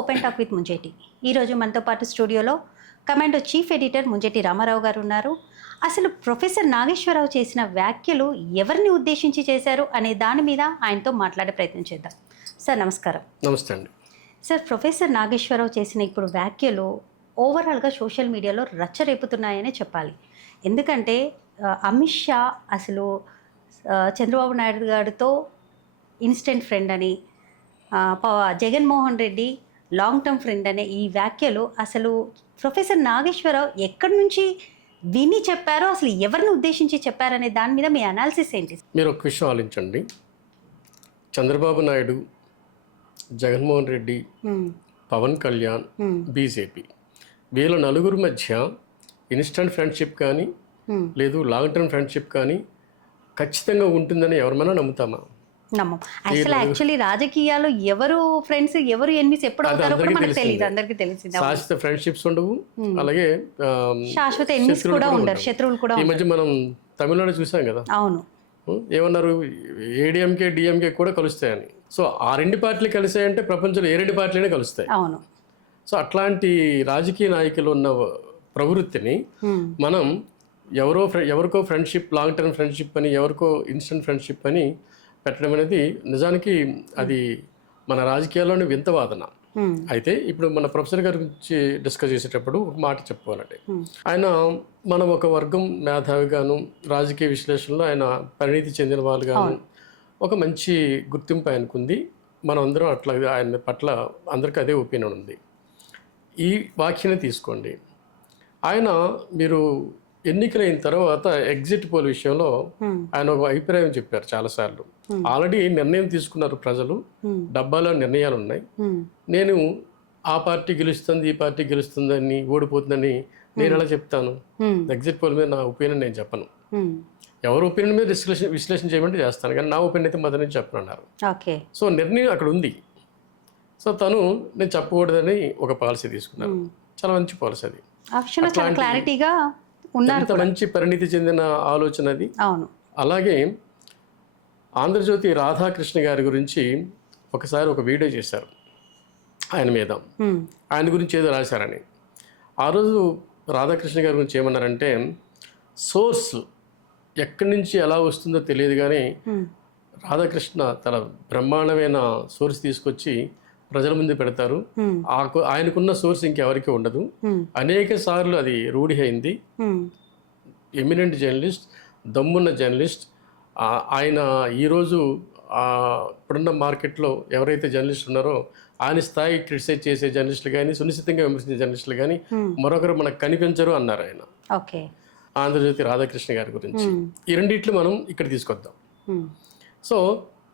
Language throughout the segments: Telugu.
Open talk with Munjeti. ఈరోజు మనతో పాటు స్టూడియోలో commando chief editor Munjeti Ramarao గారు ఉన్నారు. అసలు ప్రొఫెసర్ నాగేశ్వరరావు చేసిన వ్యాఖ్యలు ఎవరిని ఉద్దేశించి చేశారు అనే దాని మీద ఆయనతో మాట్లాడే ప్రయత్నం చేద్దాం. సార్ నమస్కారం. నమస్తే అండి. సార్, ప్రొఫెసర్ నాగేశ్వరరావు చేసిన ఇప్పుడు వ్యాఖ్యలు ఓవరాల్గా సోషల్ మీడియాలో రచ్చరేపుతున్నాయనే చెప్పాలి. ఎందుకంటే అమిత్ షా అసలు చంద్రబాబు నాయుడు గారితో ఇన్స్టెంట్ ఫ్రెండ్ అని, Jaganmohan Reddy long term friend అనే ఈ వ్యాఖ్యలు అసలు ప్రొఫెసర్ నాగేశ్వరరావు ఎక్కడి నుంచి విని చెప్పారో, అసలు ఎవరిని ఉద్దేశించి చెప్పారనే దాని మీద మీ అనాలిసిస్ ఏంటి? మీరు ఒక విషయం ఆలోచించండి. చంద్రబాబు నాయుడు, జగన్మోహన్ రెడ్డి, పవన్ కళ్యాణ్, బీజేపీ వీళ్ళ నలుగురు మధ్య ఇన్స్టెంట్ ఫ్రెండ్షిప్ కానీ లేదు లాంగ్ టర్మ్ ఫ్రెండ్షిప్ కానీ ఖచ్చితంగా ఉంటుందని ఎవరమైనా నమ్ముతామా? నమ్మం. అసలు యాక్చువల్లీ రాజకీయాల్లో ఎవరు ఫ్రెండ్స్ ఎవరు ఎనిమిస్ ఎప్పుడు అవుతారో కూడా మనకు తెలియదు. అందరికీ తెలిసింది. శాశ్వత ఫ్రెండ్షిప్స్ ఉండవు, అలాగే శాశ్వత ఎనిమిస్ కూడా ఉండరు, శత్రువులు కూడా. ఈ మధ్య మనం తమిళనాడు చూసాం కదా. అవును. ఏమన్నారు, ఏడీఎంకే డిఎంకే కూడా కలుస్తాయని. సో ఆ రెండు పార్టీలు కలిసాయంటే ప్రపంచంలో ఏ రెండు పార్టీలైనా కలుస్తాయి. అవును. సో అట్లాంటి రాజకీయ నాయకులు ఉన్న ప్రవృత్తిని మనం ఎవరికో ఫ్రెండ్షిప్, లాంగ్ టర్మ్ ఫ్రెండ్షిప్ అని, ఎవరికో ఇన్స్టెంట్ ఫ్రెండ్షిప్ అని పెట్టడం అనేది నిజానికి అది మన రాజకీయాల్లోని వింత వాదన. అయితే ఇప్పుడు మన ప్రొఫెసర్ గారి గురించి డిస్కస్ చేసేటప్పుడు ఒక మాట చెప్పుకోవాలండి. ఆయన మనం ఒక వర్గం మేధావిగాను, రాజకీయ విశ్లేషణలో ఆయన పరిణితి చెందిన వాళ్ళుగాను ఒక మంచి గుర్తింపు ఆయనకుంది. మనం అందరం అట్లా ఆయన పట్ల అందరికీ అదే ఒపీనియన్ ఉంది. ఈ వాక్యాన్ని తీసుకోండి. ఆయన మీరు ఎన్నికలైన తర్వాత ఎగ్జిట్ పోల్ విషయంలో ఆయన ఒక అభిప్రాయం చెప్పారు చాలాసార్లు. ఆల్రెడీ నిర్ణయం తీసుకున్నారు ప్రజలు, డబ్బాలో నిర్ణయాలు ఉన్నాయి. నేను ఆ పార్టీ గెలుస్తుంది, ఈ పార్టీ గెలుస్తుందని, ఓడిపోతుందని నేను ఎలా చెప్తాను? ఎగ్జిట్ పోల్ మీద నా ఒపీనియన్ నేను చెప్పను. ఎవరి ఒపీనియన్ మీద విశ్లేషణ చేయమంటే చేస్తాను, కానీ నా ఒపీనియన్ అయితే మొదటి నుంచి చెప్పనన్నారు. సో నిర్ణయం అక్కడ ఉంది. సో తను నేను చెప్పకూడదని ఒక పాలసీ తీసుకున్నాను. చాలా మంచి పాలసీ అది. క్లారిటీగా అంత మంచి పరిణితి చెందిన ఆలోచన అది. అవును. అలాగే ఆంధ్రజ్యోతి రాధాకృష్ణ గారి గురించి ఒకసారి ఒక వీడియో చేశారు ఆయన మీద. ఆయన గురించి ఏదో రాశారని. ఆ రోజు రాధాకృష్ణ గారి గురించి ఏమన్నారంటే, సోర్స్ ఎక్కడి నుంచి ఎలా వస్తుందో తెలియదు కానీ రాధాకృష్ణ తన బ్రహ్మాండమైన సోర్స్ తీసుకొచ్చి ప్రజల ముందు పెడతారు. ఆయనకున్న సోర్స్ ఇంకెవరికి ఉండదు. అనేక సార్లు అది రూఢి అయింది. ఎమినెంట్ జర్నలిస్ట్, దమ్మున్న జర్నలిస్ట్ ఆయన. ఈరోజు ఇప్పుడున్న మార్కెట్లో ఎవరైతే జర్నలిస్ట్ ఉన్నారో ఆయన స్థాయి క్రిటిసైజ్ చేసే జర్నలిస్టులు కానీ, సునిశ్చితంగా విమర్శించే జర్నలిస్టులు కానీ మరొకరు మనకు కనిపించరు అన్నారు ఆయన. ఆంధ్రజ్యోతి రాధాకృష్ణ గారి గురించి. ఈ రెండిట్లు మనం ఇక్కడ తీసుకొద్దాం. సో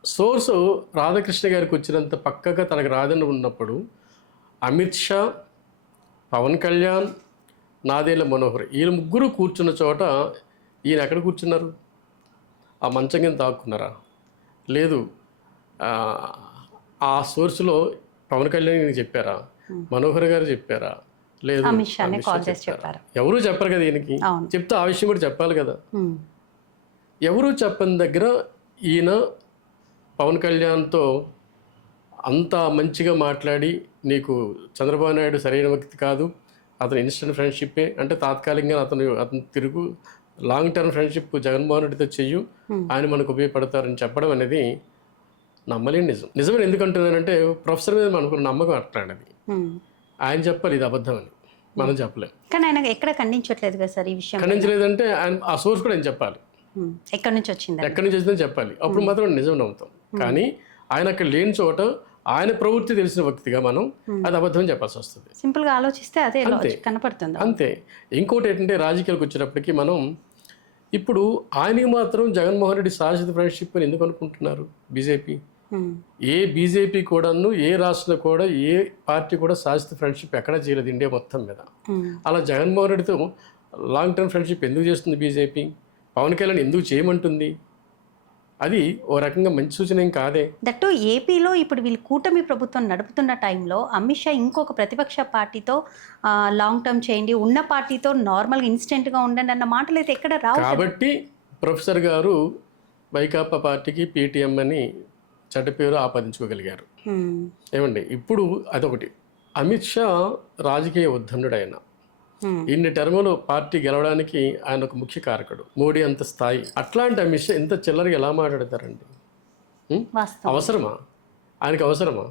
సోర్సు రాధాకృష్ణ గారికి వచ్చినంత పక్కగా తనకు రాదని ఉన్నప్పుడు అమిత్ షా, పవన్ కళ్యాణ్, నాదెళ్ల మనోహర్ వీళ్ళ ముగ్గురు కూర్చున్న చోట ఈయన ఎక్కడ కూర్చున్నారు? ఆ మంచం కింద తాక్కున్నారా? లేదు. ఆ సోర్సులో పవన్ కళ్యాణ్ చెప్పారా? మనోహర్ గారు చెప్పారా? లేదు. ఎవరు చెప్పరు కదా ఈయనకి. చెప్తే ఆ విషయం కూడా చెప్పాలి కదా. ఎవరు చెప్పని దగ్గర ఈయన పవన్ కళ్యాణ్తో అంత మంచిగా మాట్లాడి, నీకు చంద్రబాబు నాయుడు సరైన వ్యక్తి కాదు, అతను ఇన్స్టెంట్ ఫ్రెండ్షిప్పే అంటే తాత్కాలికంగా అతను తిరుగు, లాంగ్ టర్మ్ ఫ్రెండ్షిప్ జగన్మోహన్ రెడ్డితో చెయ్యు, ఆయన మనకు ఉపయోగపడతారని చెప్పడం అనేది నమ్మలేని నిజం. నిజమని ఎందుకంటున్నానంటే ప్రొఫెసర్ మీద మనకు నమ్మకం అట్లాంటిది. ఆయన చెప్పాలి ఇది అబద్ధం అని, మనం చెప్పలేం. కానీ ఆయన ఎక్కడ ఖండించట్లేదు కదా సార్ ఈ విషయం. ఖండించలేదంటే ఆయన ఆ సోర్స్ కూడా ఆయన చెప్పాలి. ఎక్కడి నుంచి వచ్చిందని చెప్పాలి. అప్పుడు మాత్రం నిజం నమ్ముతాం. కానీ ఆయన అక్కడ లేని చోట ఆయన ప్రవృత్తి తెలిసిన వ్యక్తిగా మనం అది అబద్ధం చెప్పాల్సి వస్తుంది. సింపుల్గా ఆలోచిస్తే అదే కనపడుతుంది. అంతే. ఇంకోటి ఏంటంటే రాజకీయాలకు వచ్చేటప్పటికి మనం ఇప్పుడు ఆయనకి మాత్రం జగన్మోహన్ రెడ్డి శాశ్వత ఫ్రెండ్షిప్ అని ఎందుకు అనుకుంటున్నారు బీజేపీ? ఏ బీజేపీ కూడాను, ఏ రాష్ట్రంలో కూడా ఏ పార్టీ కూడా శాశ్వత ఫ్రెండ్షిప్ ఎక్కడా చేయలేదు ఇండియా మొత్తం మీద. అలా జగన్మోహన్ రెడ్డితో లాంగ్ టర్మ్ ఫ్రెండ్షిప్ ఎందుకు చేస్తుంది బీజేపీ? పవన్ కళ్యాణ్ ఎందుకు చేయమంటుంది? అది ఓ రకంగా మంచి సూచన ఏం కాదే. దట్టు ఏపీలో ఇప్పుడు వీళ్ళు కూటమి ప్రభుత్వం నడుపుతున్న టైంలో అమిత్ షా ఇంకొక ప్రతిపక్ష పార్టీతో లాంగ్ టర్మ్ చేయండి, ఉన్న పార్టీతో నార్మల్గా ఇన్స్టెంట్గా ఉండండి అన్న మాటలు అయితే ఎక్కడ రావు. కాబట్టి ప్రొఫెసర్ గారు వైకాపా పార్టీకి పీటీఎం అని చెడ్డ పేరు ఆపాదించుకోగలిగారు. ఏమండి ఇప్పుడు అదొకటి. అమిత్ షా రాజకీయ ఉద్ధనుడు ఆయన. Hmm. ఇన్ని టర్ములు పార్టీ గెలవడానికి ఆయన ఒక ముఖ్య కారకుడు. మోడీ అంత స్థాయి. అట్లాంటి అమిత్ షా ఇంత చిల్లరగా ఎలా మాట్లాడతారండి? వాస్తవం. అవసరమా? ఆయనకి అవసరమా?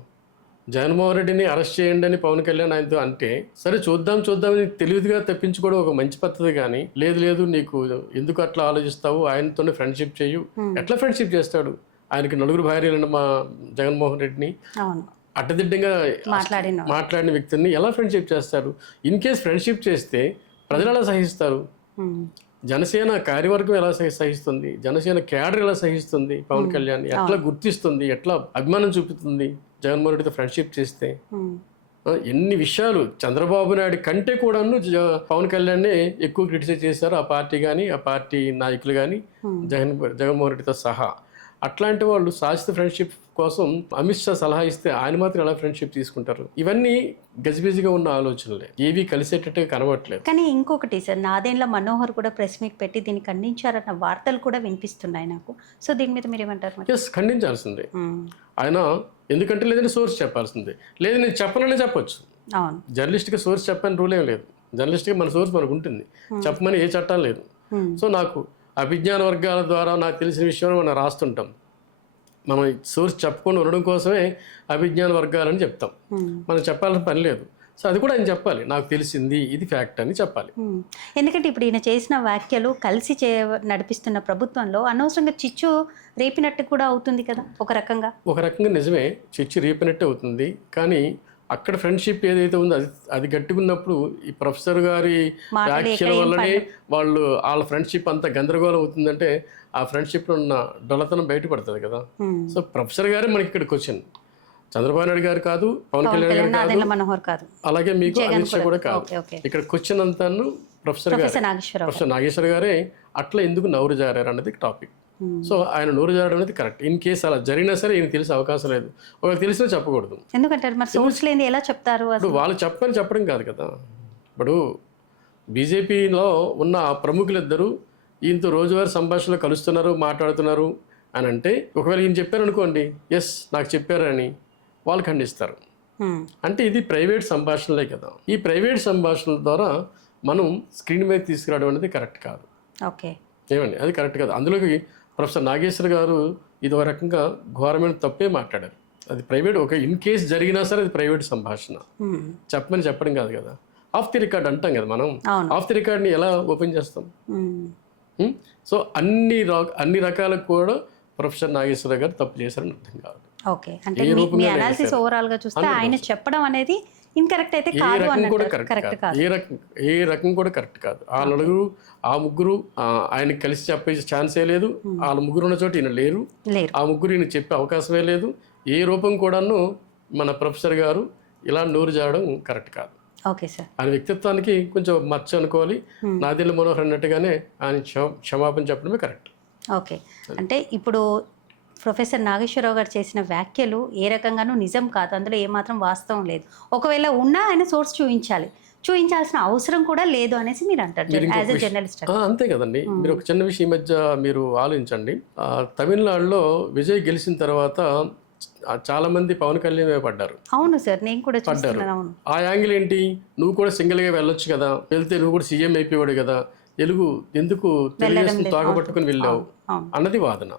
జగన్మోహన్ రెడ్డిని అరెస్ట్ చేయండి అని పవన్ కళ్యాణ్ ఆయనతో అంటే, సరే చూద్దామని తెలివిగా తప్పించుకోవడం ఒక మంచి పద్ధతి. కానీ లేదు నీకు ఎందుకు అట్లా ఆలోచిస్తావు, ఆయనతోనే ఫ్రెండ్షిప్ చేయు. ఎట్లా ఫ్రెండ్షిప్ చేస్తాడు? ఆయనకి 4 భార్యలను మా జగన్మోహన్ రెడ్డిని అవును అడ్డదిడ్డంగా మాట్లాడిన వ్యక్తిని ఎలా ఫ్రెండ్షిప్ చేస్తారు? ఇన్ కేస్ ఫ్రెండ్షిప్ చేస్తే ప్రజలు ఎలా సహిస్తారు? జనసేన కార్యవర్గం ఎలా సహిస్తుంది? జనసేన క్యాడర్ ఎలా సహిస్తుంది? పవన్ కళ్యాణ్ ఎట్లా గుర్తిస్తుంది? ఎట్లా అభిమానం చూపుతుంది జగన్మోహన్ రెడ్డితో ఫ్రెండ్షిప్ చేస్తే? ఎన్ని విషయాలు చంద్రబాబు నాయుడు కంటే కూడాను పవన్ కళ్యాణ్ ఎక్కువ క్రిటిసైజ్ చేశారు ఆ పార్టీ కానీ, ఆ పార్టీ నాయకులు కానీ, జగన్మోహన్ రెడ్డితో సహా. అట్లాంటి వాళ్ళు శాశ్వత ఫ్రెండ్షిప్ కోసం అమిత్ షా సలహా ఇస్తే ఆయన మాత్రం ఎలా ఫ్రెండ్షిప్ తీసుకుంటారు? ఇవన్నీ గజిబిజిగా ఉన్న ఆలోచనలే, ఏవి కలిసేటట్టుగా కనబడట్లేదు. కానీ ఇంకొకటి సార్, నాదెండ్ల మనోహర్ కూడా ప్రెస్ మీట్ పెట్టి దీన్ని ఖండించారన్న వార్తలు కూడా వినిపిస్తున్నాయి నాకు. సో దీని మీద మీరు ఏమంటారు? ఎస్, ఖండించాల్సిందే ఆయన. ఎందుకంటే లేదంటే సోర్స్ చెప్పాల్సిందే. లేదు నేను చెప్పనని చెప్పొచ్చు. అవును, జర్నలిస్ట్గా సోర్స్ చెప్పని రూల్ ఏం లేదు. జర్నలిస్ట్గా మన సోర్స్ మనకు ఉంటుంది, చెప్పమని ఏ చట్టం లేదు. సో నాకు అభిజ్ఞాన వర్గాల ద్వారా నాకు తెలిసిన విషయం మనం రాస్తుంటాం. మనం సోర్స్ చెప్పుకొని ఉండడం కోసమే అభిజ్ఞాన వర్గాలని చెప్తాం. మనం చెప్పాల్సిన పని లేదు. సో అది కూడా ఆయన చెప్పాలి, నాకు తెలిసింది ఇది ఫ్యాక్ట్ అని చెప్పాలి. ఎందుకంటే ఇప్పుడు ఈయన చేసిన వ్యాఖ్యలు కలిసి నడిపిస్తున్న ప్రభుత్వంలో అనవసరంగా చిచ్చు రేపినట్టు కూడా అవుతుంది కదా. ఒక రకంగా నిజమే, చిచ్చు రేపినట్టు అవుతుంది. కానీ అక్కడ ఫ్రెండ్షిప్ ఏదైతే ఉందో అది గట్టుకున్నప్పుడు ఈ ప్రొఫెసర్ గారి వ్యాఖ్యల వల్లనే వాళ్ళ ఫ్రెండ్షిప్ అంతా గందరగోళం అవుతుందంటే ఆ ఫ్రెండ్షిప్లో ఉన్న డొల్లతనం బయటపడుతుంది కదా. సో ప్రొఫెసర్ గారే మనకి ఇక్కడికి వచ్చింది. చంద్రబాబు నాయుడు గారు కాదు, పవన్ కళ్యాణ్ గారు కాదు, అలాగే మీకు అమిత్ షా కూడా కాదు. ఇక్కడికి వచ్చినంతాను ప్రొఫెసర్ నాగేశ్వర గారే అట్లా ఎందుకు నోరు జారారు అన్నది టాపిక్. సో ఆయన నోరు జారడం అనేది కరెక్ట్. ఇన్ కేసు అలా జరిగినా సరే ఈయన తెలిసే అవకాశం లేదు. ఒకవేళ తెలిసినా చెప్పకూడదు. ఎందుకంటే ఎలా చెప్తారు? ఇప్పుడు వాళ్ళు చెప్పడం కాదు కదా. ఇప్పుడు బీజేపీలో ఉన్న ప్రముఖులిద్దరూ ఈయనతో రోజువారీ సంభాషణలో కలుస్తున్నారు, మాట్లాడుతున్నారు అని అంటే, ఒకవేళ ఈయన చెప్పారనుకోండి, ఎస్ నాకు చెప్పారని వాళ్ళు ఖండిస్తారు. అంటే ఇది ప్రైవేట్ సంభాషణలే కదా. ఈ ప్రైవేట్ సంభాషణల ద్వారా మనం స్క్రీన్ మీద తీసుకురావడం అనేది కరెక్ట్ కాదు. ఓకే, ఏమండి, అది కరెక్ట్ కాదు. అందులోకి ప్రొఫెసర్ నాగేశ్వర్ గారు ఇదో రకంగా ఘోరమైన తప్పే మాట్లాడారు. అది ప్రైవేట్, ఒక ఇన్ కేస్ జరిగినా సరే అది ప్రైవేట్ సంభాషణ, చెప్పడం కాదు కదా. ఆఫ్ ది రికార్డ్ అంటాం కదా మనం. ఆఫ్ ది రికార్డ్ని ఎలా ఓపెన్ చేస్తాం? సో అన్ని రకాలకు కూడా ప్రొఫెసర్ నాగేశ్వర గారు తప్పు చేశారని అర్థం కాదు. ఓకే, అంటే మీ అనాలిసిస్ ఓవరాల్ గా చూస్తే ఆయన చెప్పడం అనేది ఇన్కరెక్ట్ అయితే కాదు, కరెక్ట్ కాదు. ఏ రకం కూడా కరెక్ట్ కాదు. ఆ ముగ్గురు ఆయనకి కలిసి చెప్పే ఛాన్సే లేదు. వాళ్ళ ముగ్గురు ఉన్న చోట ఈయన లేరు. ఆ ముగ్గురు ఈయన చెప్పే అవకాశమే లేదు. ఏ రూపం కూడాను మన ప్రొఫెసర్ గారు ఇలా నోరు జారడం కరెక్ట్ కాదు. ఓకే సార్, ఆయన వ్యక్తిత్వానికి కొంచెం మచ్చ అనుకోవాలి. నాదెండ్ల మనోహర్ అన్నట్టుగానే ఆయన క్షమాపణ చెప్పడమే కరెక్ట్. ఓకే, అంటే ఇప్పుడు ప్రొఫెసర్ నాగేశ్వరరావు గారు చేసిన వ్యాఖ్యలు ఏ రకంగానూ నిజం కాదు, అందులో ఏమాత్రం వాస్తవం లేదు. ఒకవేళ ఉన్నా ఆయన సోర్స్ చూపించాల్సిన అవసరం కూడా లేదు అనేసి మీరు అంటారు యాజ్ ఎ జర్నలిస్ట్. అంతే కదండి. మీరు ఒక చిన్న విషయం ఈ మధ్య మీరు ఆలోచించండి. తమిళనాడులో విజయ్ గెలిచిన తర్వాత చాలా మంది పవన్ కళ్యాణ్ పడ్డారు. అవును సార్, నేను కూడా చూస్తున్నాను. ఆ యాంగిల్ ఏంటి? నువ్వు కూడా సింగిల్ గా వెళ్ళొచ్చు కదా, వెళ్తే నువ్వు కూడా సీఎం అయిపోయాడు కదా, ఎందుకు తెలుగుదేశం తాగబట్టుకుని వెళ్ళావు అన్నది వాదన.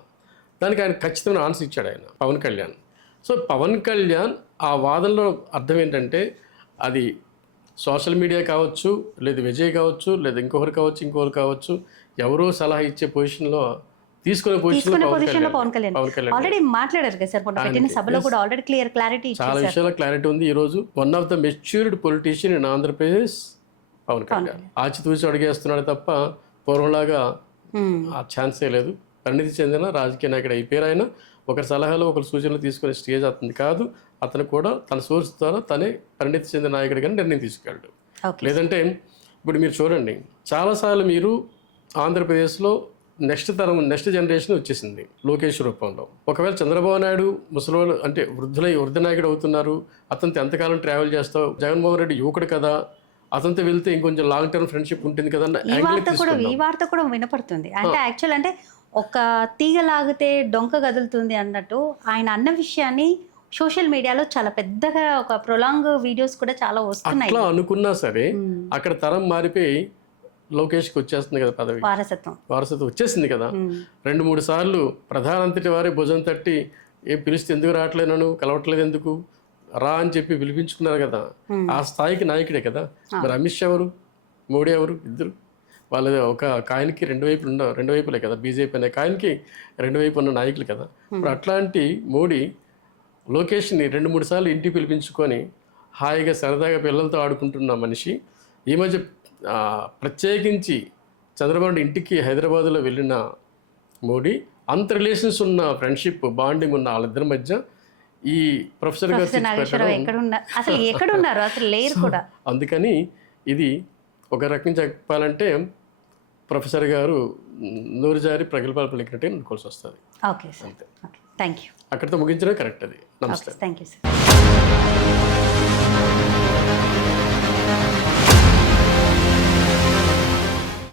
దానికి ఆయన ఖచ్చితమైన ఆన్సర్ ఇచ్చాడు ఆయన, పవన్ కళ్యాణ్. సో పవన్ కళ్యాణ్ ఆ వాదనలో అర్థం ఏంటంటే, అది సోషల్ మీడియా కావచ్చు, లేదు విజయ్ కావచ్చు, లేదా ఇంకొకరు కావచ్చు, ఎవరో సలహా ఇచ్చే పొజిషన్లో తీసుకునే పొజిషన్లో పవన్ కళ్యాణ్ ఆల్రెడీ మాట్లాడారు కదా సార్, పెట్టిన సభలో కూడా ఆల్రెడీ క్లారిటీ చాలా విషయాల క్లారిటీ ఉంది. ఈ రోజు one of the matured politician in Andhra Pradesh Pawan Kalyan. ఆచితూచి అడిగేస్తున్నాడు తప్ప పూర్వంలాగా ఆ ఛాన్సే లేదు. పరిణితి చెందిన రాజకీయ నాయకుడు అయిపోయారు ఆయన. ఒకరి సలహాలు ఒకరి సూచనలు తీసుకునే స్టేజ్ అతను కాదు. అతను కూడా తన సోర్స్ ద్వారా తనే పరిణితి చెందిన నాయకుడిగా నిర్ణయం తీసుకెళ్ళాడు. లేదంటే ఇప్పుడు మీరు చూడండి, చాలాసార్లు మీరు ఆంధ్రప్రదేశ్లో నెక్స్ట్ జనరేషన్ వచ్చేసింది లోకేష్ రూపంలో. ఒకవేళ చంద్రబాబు నాయుడు ముసలోళ్ళు అంటే వృద్ధ నాయకుడు అవుతున్నారు, అతనితో ఎంతకాలం ట్రావెల్ చేస్తావు, జగన్మోహన్ రెడ్డి యువకుడు కదా, అతనితో వెళ్తే ఇంకొంచెం లాంగ్ టర్మ్ ఫ్రెండ్షిప్ ఉంటుంది కదా. ఈ వార్త కూడా వినపడుతుంది. అంటే యాక్చువల్ అంటే ఒక తీగ లాగితే డొంక కదులుతుంది అన్నట్టు ఆయన అన్న విషయాన్ని సోషల్ మీడియాలో చాలా పెద్దగా ఒక ప్రొలాంగ్ వీడియోస్ కూడా చాలా వస్తున్నాయి. అట్లా అనుకున్నా సరే అక్కడ తరం మారిపోయి లోకేష్కి వచ్చేస్తుంది కదా పదవి, వారసత్వం వచ్చేసింది కదా. 2-3 సార్లు ప్రధానంతటి వారి భుజం తట్టి పిలిస్తే ఎందుకు రావట్లేదు, కలవట్లేదు ఎందుకు, రా అని చెప్పి పిలిపించుకున్నారు కదా. ఆ స్థాయికి నాయకుడే కదా. మరి అమిత్ షా ఎవరు, మోడీ ఎవరు, ఇద్దరు వాళ్ళ ఒక కాయిన్కి 2 వైపులు ఉండవు, 2 వైపులే కదా. బీజేపీ అనే కాయిన్కి 2 వైపు ఉన్న నాయకులు కదా. ఇప్పుడు అట్లాంటి మోడీ లోకేష్ని 2-3 సార్లు ఇంటికి పిలిపించుకొని హాయిగా సరదాగా పిల్లలతో ఆడుకుంటున్న మనిషి ఈ మధ్య ప్రత్యేకించి చంద్రబాబు ఇంటికి హైదరాబాద్లో వెళ్ళిన మోడీ అంత రిలేషన్స్ ఉన్న ఫ్రెండ్షిప్ బాండింగ్ ఉన్న వాళ్ళిద్దరి మధ్య ఈ ప్రొఫెసర్ గారు అసలు ఎక్కడున్నారు, అసలు లేరు కూడా. అందుకని ఇది ఒక రకంగా చెప్పాలంటే ప్రొఫెసర్ గారు నూరు జారి ప్రగల్భాలు పలికినట్టే అనుకోవాల్సి వస్తుంది. Okay sir, thank you. అక్కడితో ముగించడం కరెక్ట్. అది నమస్తే. Thank you sir.